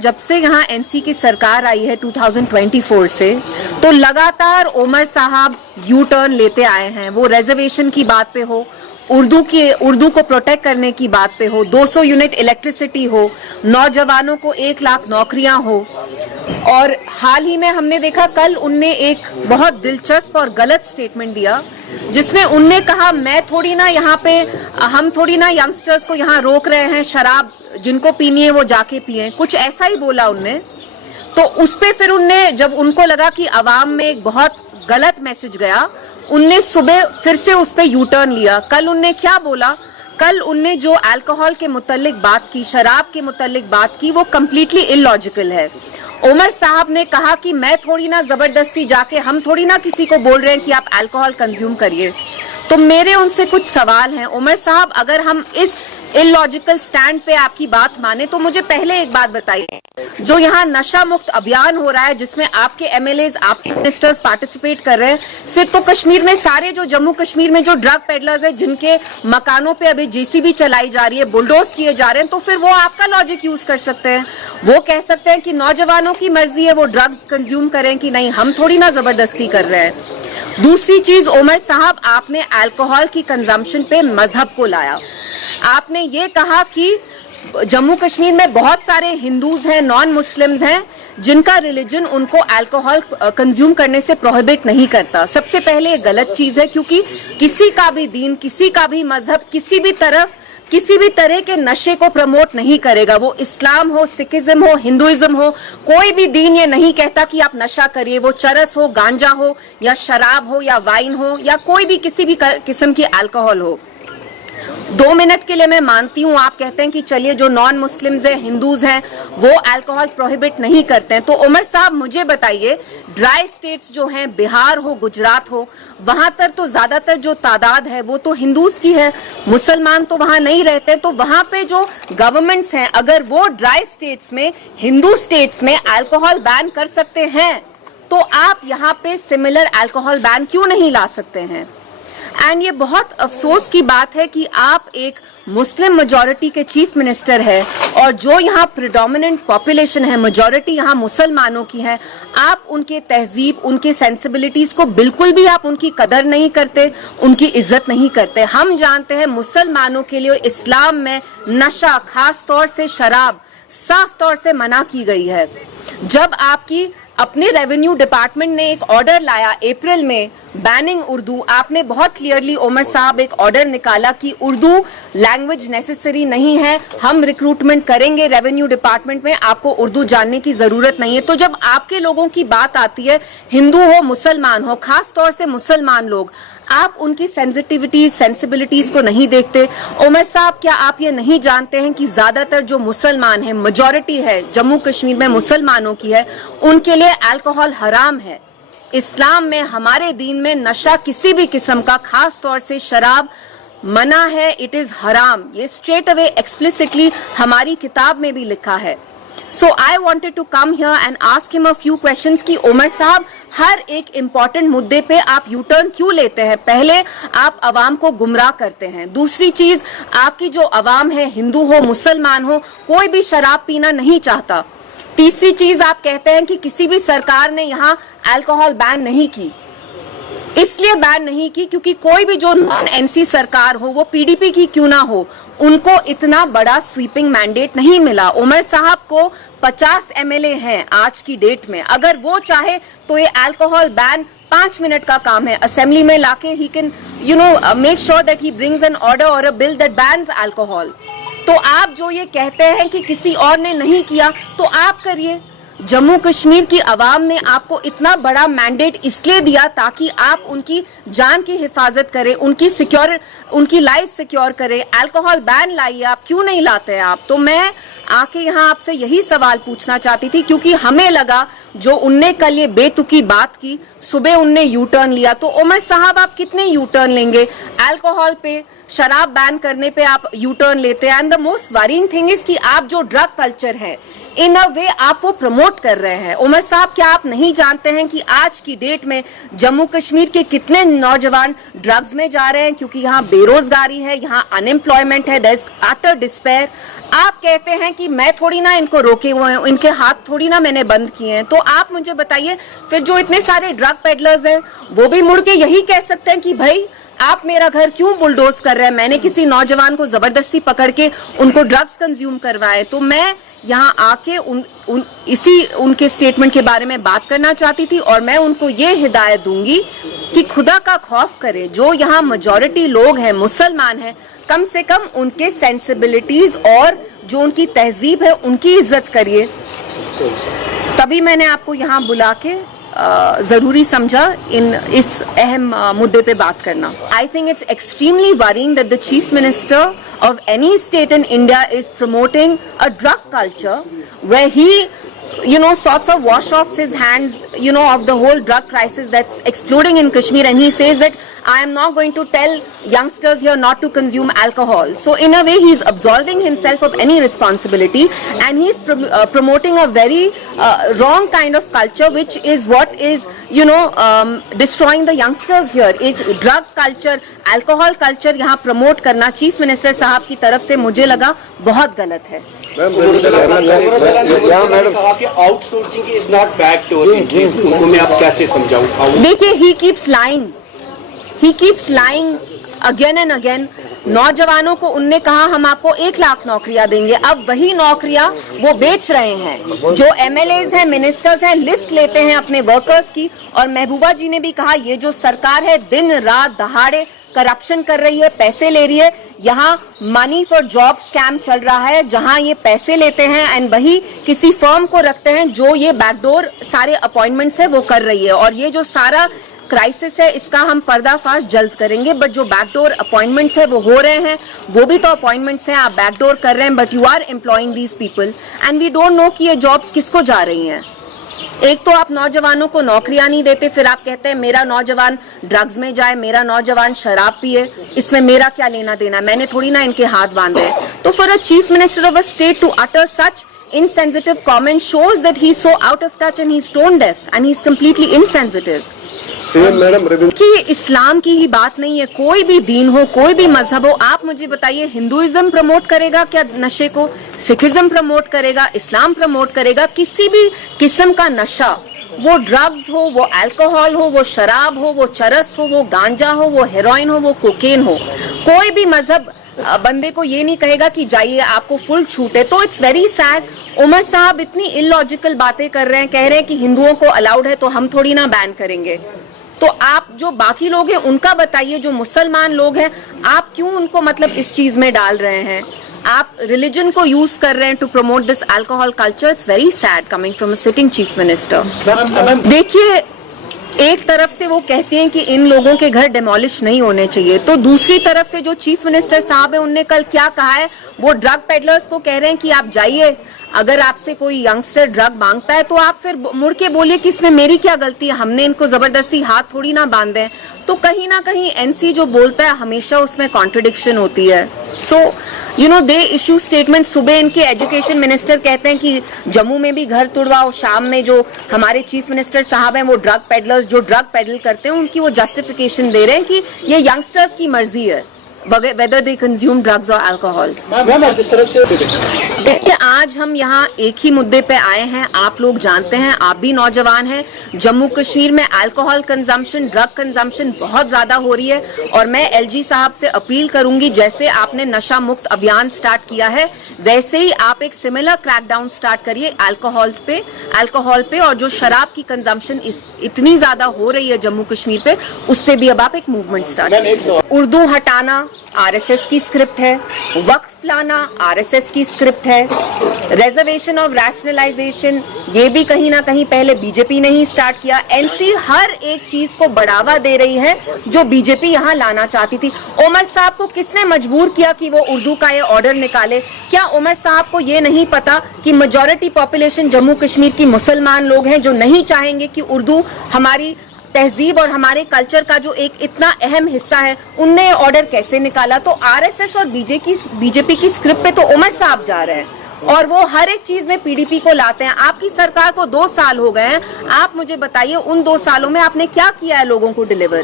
जब से यहाँ एनसी की सरकार आई है 2024 से, तो लगातार उमर साहब यू टर्न लेते आए हैं। वो रिजर्वेशन की बात पे हो, उर्दू को प्रोटेक्ट करने की बात पे हो, 200 यूनिट इलेक्ट्रिसिटी हो, नौजवानों को 1 लाख नौकरियां हो। और हाल ही में हमने देखा, कल उनने एक बहुत दिलचस्प और गलत स्टेटमेंट दिया जिसमें उनने कहा हम थोड़ी ना यंगस्टर्स को यहाँ रोक रहे हैं, शराब जिनको पीनी है वो जाके पिए, कुछ ऐसा ही बोला उनने। तो उस पे फिर उनने, जब उनको लगा कि अवाम में एक बहुत गलत मैसेज गया, उनने सुबह फिर से उस पे यू टर्न लिया। कल उनने क्या बोला? कल उनने जो अल्कोहल के मुतालिक बात की, शराब के मुतालिक बात की, वो कम्प्लीटली इलॉजिकल है। उमर साहब ने कहा कि मैं थोड़ी ना जबरदस्ती जाके, हम थोड़ी ना किसी को बोल रहे हैं कि आप अल्कोहल कंज्यूम करिए। तो मेरे उनसे कुछ सवाल हैं। उमर साहब, अगर हम इस इलॉजिकल स्टैंड पे आपकी बात माने तो मुझे पहले एक बात बताइए, जो यहाँ नशा मुक्त अभियान हो रहा है जिसमें आपके एमएलएज, आपके मिनिस्टर्स पार्टिसिपेट कर रहे हैं, फिर तो कश्मीर में सारे जो जम्मू कश्मीर में जो ड्रग पेडलर्स हैं जिनके मकानों पे अभी जेसीबी चलाई जा रही है, बुलडोज किए जा रहे हैं, तो फिर वो आपका लॉजिक यूज कर सकते हैं। वो कह सकते हैं कि नौजवानों की मर्जी है वो ड्रग्स कंज्यूम करें कि नहीं, हम थोड़ी ना जबरदस्ती कर रहे हैं। दूसरी चीज, उमर साहब, आपने अल्कोहल की कंजम्पशन पे मजहब को लाया। आपने ये कहा कि जम्मू कश्मीर में बहुत सारे हिंदूज हैं, नॉन मुस्लिम्स हैं, जिनका रिलीजन उनको अल्कोहल कंज्यूम करने से प्रोहिबिट नहीं करता। सबसे पहले ये गलत चीज है, क्योंकि किसी का भी दीन, किसी का भी मजहब, किसी भी तरह के नशे को प्रमोट नहीं करेगा। वो इस्लाम हो, सिखिज्म हो, हिंदुइज्म हो, कोई भी दीन ये नहीं कहता कि आप नशा करिए। वो चरस हो, गांजा हो, या शराब हो, या वाइन हो, या कोई भी किसी भी किस्म की अल्कोहल हो। 2 मिनट के लिए मैं मानती हूँ, आप कहते हैं कि चलिए जो नॉन मुस्लिम्स हैं, हिंदूज हैं, वो अल्कोहल प्रोहिबिट नहीं करते हैं। तो उमर साहब, मुझे बताइए, ड्राई स्टेट्स जो हैं, बिहार हो, गुजरात हो, वहां पर तो ज्यादातर जो तादाद है वो तो हिंदूज की है, मुसलमान तो वहां नहीं रहते। तो वहां पे जो गवर्नमेंट्स हैं, अगर वो ड्राई स्टेट्स में, हिंदू स्टेट्स में अल्कोहल बैन कर सकते हैं, तो आप यहाँ पे सिमिलर अल्कोहल बैन क्यों नहीं ला सकते हैं? एंड ये बहुत अफसोस की बात है कि आप एक मुस्लिम मेजॉरिटी के चीफ मिनिस्टर है, और जो यहाँ प्रिडोमिनेंट पॉपुलेशन है, मेजॉरिटी यहाँ मुसलमानों की है, आप उनके तहजीब, उनके सेंसिबिलिटीज को बिल्कुल भी आप उनकी कदर नहीं करते, उनकी इज्जत नहीं करते। हम जानते हैं मुसलमानों के लिए इस्लाम में नशा, खास तौर से शराब, साफ तौर से मना की गई है। जब आपकी अपने रेवेन्यू डिपार्टमेंट ने एक ऑर्डर लाया अप्रैल में बैनिंग उर्दू, आपने बहुत क्लियरली, उमर साहब, एक ऑर्डर निकाला कि उर्दू लैंग्वेज नेसेसरी नहीं है, हम रिक्रूटमेंट करेंगे रेवेन्यू डिपार्टमेंट में, आपको उर्दू जानने की जरूरत नहीं है। तो जब आपके लोगों की बात आती है, हिंदू हो, मुसलमान हो, खास तौर से मुसलमान लोग, आप उनकी सेंसिबिलिटीज को नहीं देखते। उमर साहब, क्या आप ये नहीं जानते हैं कि ज्यादातर जो मुसलमान हैं, मेजॉरिटी है जम्मू कश्मीर में मुसलमानों की है, उनके लिए अल्कोहल हराम है। इस्लाम में, हमारे दीन में नशा किसी भी किस्म का, खास तौर से शराब, मना है, इट इज हराम। ये स्ट्रेट अवे एक्सप्लिसिटली हमारी किताब में भी लिखा है। So I wanted to come here and ask him a few questions कि उमर साहब, हर एक इम्पोर्टेंट मुद्दे पे आप यू टर्न क्यों लेते हैं? पहले आप अवाम को गुमराह करते हैं, दूसरी चीज, आपकी जो अवाम है, हिंदू हो, मुसलमान हो, कोई भी शराब पीना नहीं चाहता, तीसरी चीज, आप कहते हैं कि किसी भी सरकार ने यहाँ अल्कोहल बैन नहीं की, इसलिए बैन नहीं की क्योंकि कोई भी जो नॉन एनसी सरकार हो, वो पीडीपी की क्यों ना हो, उनको इतना बड़ा स्वीपिंग मैंडेट नहीं मिला। उमर साहब को 50 एमएलए हैं आज की डेट में, अगर वो चाहे तो ये अल्कोहल बैन 5 मिनट का काम है, असेंबली में लाके ही can make sure that he brings an order और a bill that bans alcohol. तो आप जो ये कहते हैं कि किसी और ने नहीं किया, तो आप करिए। जम्मू कश्मीर की आवाम ने आपको इतना बड़ा मैंडेट इसलिए दिया ताकि आप उनकी जान की हिफाजत करें, उनकी लाइफ सिक्योर करें। अल्कोहल बैन लाइए, आप क्यों नहीं लाते हैं आप? तो मैं आके यहाँ आपसे यही सवाल पूछना चाहती थी, क्योंकि हमें लगा जो उनने कल ये बेतुकी बात की, सुबह उनने यू टर्न लिया, तो उमर साहब आप कितने यू टर्न लेंगे? अल्कोहल पे, शराब बैन करने पे आप यू टर्न लेते हैं। And the most worrying thing is कि आप जो ड्रग कल्चर है इन अ वे आप वो प्रमोट कर रहे हैं। उमर साहब, क्या आप नहीं जानते हैं कि आज की डेट में जम्मू कश्मीर के कितने नौजवान ड्रग्स में जा रहे हैं? क्योंकि यहाँ बेरोजगारी है, यहाँ अनएम्प्लॉयमेंट है, देयर इज अटर डिस्पेयर। आप कहते हैं कि मैं थोड़ी ना इनको रोके हुए हैं, इनके हाथ थोड़ी ना मैंने बंद किए हैं। तो आप मुझे बताइए, फिर जो इतने सारे ड्रग पेडलर्स हैं वो भी मुड़ के यही कह सकते हैं कि भाई आप मेरा घर क्यों बुलडोज कर रहे हैं? मैंने किसी नौजवान को जबरदस्ती पकड़ के उनको ड्रग्स कंज्यूम करवाए। तो मैं यहाँ आके उनके स्टेटमेंट के बारे में बात करना चाहती थी और मैं उनको ये हिदायत दूंगी कि खुदा का खौफ करें। जो यहाँ मेजॉरिटी लोग हैं, मुसलमान हैं, कम से कम उनके सेंसिबिलिटीज और जो उनकी तहजीब है उनकी इज्जत करिए। तभी मैंने आपको यहाँ बुला के जरूरी समझा इस अहम मुद्दे पे बात करना। I think it's extremely worrying that the chief minister of any state in India is promoting a drug culture where he, sorts of wash off his hands, of the whole drug crisis that's exploding in Kashmir, and he says that I am not going to tell youngsters here not to consume alcohol. So in a way he's absolving himself of any responsibility, and he's promoting a very wrong kind of culture, which is what is destroying the youngsters here. एक drug culture, alcohol culture यहाँ promote करना chief minister साहब की तरफ से मुझे लगा बहुत गलत है। कहा कि outsourcing is not bad to increase, उनको मैं आप कैसे समझाऊं? देखिए, he keeps lying again and again. नौजवानों को उनने कहा हम आपको 1 लाख नौकरियां देंगे, अब वही नौकरियां वो बेच रहे हैं। जो एमएलएज हैं, मिनिस्टर्स हैं, लिस्ट लेते हैं अपने वर्कर्स की। और महबूबा जी ने भी कहा ये जो सरकार है दिन रात दहाड़े करप्शन कर रही है, पैसे ले रही है। यहाँ मनी फॉर जॉब स्कैम चल रहा है, जहां ये पैसे लेते हैं एंड वही किसी फर्म को रखते हैं जो ये बैकडोर सारे अपॉइंटमेंट्स है वो कर रही है। और ये जो सारा क्राइसिस है इसका हम पर्दाफाश जल्द करेंगे। बट जो बैकडोर अपॉइंटमेंट्स है वो हो रहे हैं, वो भी तो अपॉइंटमेंट्स हैं, आप बैकडोर कर रहे हैं, but you are employing these people and we don't know कि ये जॉब्स किसको जा रही हैं। एक तो आप नौजवानों को नौकरियां नहीं देते, फिर आप कहते हैं मेरा नौजवान ड्रग्स में जाए, मेरा नौजवान शराब पिए, इसमें मेरा क्या लेना देना, मैंने थोड़ी ना इनके हाथ बांधे। तो for a chief minister of a state to utter such insensitive comment shows that he's so out of touch and he's tone deaf and he's completely insensitive. कि इस्लाम की ही बात नहीं है, कोई भी दीन हो, कोई भी मजहब हो, आप मुझे बताइए हिंदुइज्म प्रमोट करेगा क्या नशे को? सिखिज्म प्रमोट करेगा? इस्लाम प्रमोट करेगा? किसी भी किस्म का नशा, वो ड्रग्स हो, वो अल्कोहल हो, वो शराब हो, वो चरस हो, वो गांजा हो, वो हेरोइन हो, वो कोकेन हो, कोई भी मजहब बंदे को ये नहीं कहेगा कि जाइए आपको फुल छूट है। तो इट्स वेरी सैड। उमर साहब इतनी इलॉजिकल बातें कर रहे हैं, कह रहे हैं कि हिंदुओं को अलाउड है तो हम थोड़ी ना बैन करेंगे। तो आप जो बाकी लोग हैं उनका बताइए, जो मुसलमान लोग हैं आप क्यों उनको मतलब इस चीज में डाल रहे हैं? आप रिलीजन को यूज कर रहे हैं to promote this alcohol culture. It's very sad coming from a sitting chief minister. देखिए, एक तरफ से वो कहते हैं कि इन लोगों के घर डिमोलिश नहीं होने चाहिए, तो दूसरी तरफ से जो चीफ मिनिस्टर साहब है उनने कल क्या कहा है, वो ड्रग पेडलर्स को कह रहे हैं कि आप जाइए, अगर आपसे कोई यंगस्टर ड्रग मांगता है तो आप फिर मुड़ के बोलिए कि इसमें मेरी क्या गलती है, हमने इनको जबरदस्ती हाथ थोड़ी ना बांधे। तो कहीं ना कहीं एनसी जो बोलता है हमेशा उसमें कॉन्ट्रडिक्शन होती है। सो दे इशू स्टेटमेंट। सुबह इनके एजुकेशन मिनिस्टर कहते हैं कि जम्मू में भी घर तुड़वाओ, शाम में जो हमारे चीफ मिनिस्टर साहब हैं वो ड्रग पेडलर्स जो ड्रग पेडल करते हैं उनकी वो जस्टिफिकेशन दे रहे हैं कि ये यंगस्टर्स की मर्जी है whether they consume drugs or alcohol। जिस तरह से देखिए, आज हम यहाँ एक ही मुद्दे पे आए हैं। आप लोग जानते हैं, आप भी नौजवान हैं, जम्मू कश्मीर में अल्कोहल कंजम्पशन, ड्रग कंजम्पशन बहुत ज्यादा हो रही है। और मैं एलजी साहब से अपील करूंगी, जैसे आपने नशा मुक्त अभियान स्टार्ट किया है वैसे ही आप एक सिमिलर क्रैकडाउन स्टार्ट करिए अल्कोहल पे और जो शराब की कंजम्पशन इतनी ज्यादा हो रही है जम्मू कश्मीर पे, उस पे भी अब आप एक मूवमेंट स्टार्ट करिए। उर्दू हटाना आरएसएस की स्क्रिप्ट है, वक्फ लाना आरएसएस की स्क्रिप्ट है, रिजर्वेशन ऑफ रैशनलाइजेशन ये भी कहीं ना कहीं पहले बीजेपी ने ही स्टार्ट किया। एनसी हर एक चीज को बढ़ावा दे रही है जो बीजेपी यहाँ लाना चाहती थी। उमर साहब को किसने मजबूर किया कि वो उर्दू का ये ऑर्डर निकाले? क्या उमर साहब को ये नहीं पता कि मेजॉरिटी पॉपुलेशन जम्मू कश्मीर की मुसलमान लोग हैं जो नहीं चाहेंगे कि उर्दू हमारी तहजीब और हमारे कल्चर का जो एक इतना अहम हिस्सा है, उनने ये ऑर्डर कैसे निकाला? तो आरएसएस और बीजेपी की स्क्रिप्ट पे तो उमर साहब जा रहे हैं और वो हर एक चीज में पीडीपी को लाते हैं। आपकी सरकार को 2 साल हो गए हैं, आप मुझे बताइए उन 2 सालों में आपने क्या किया है लोगों को डिलीवर?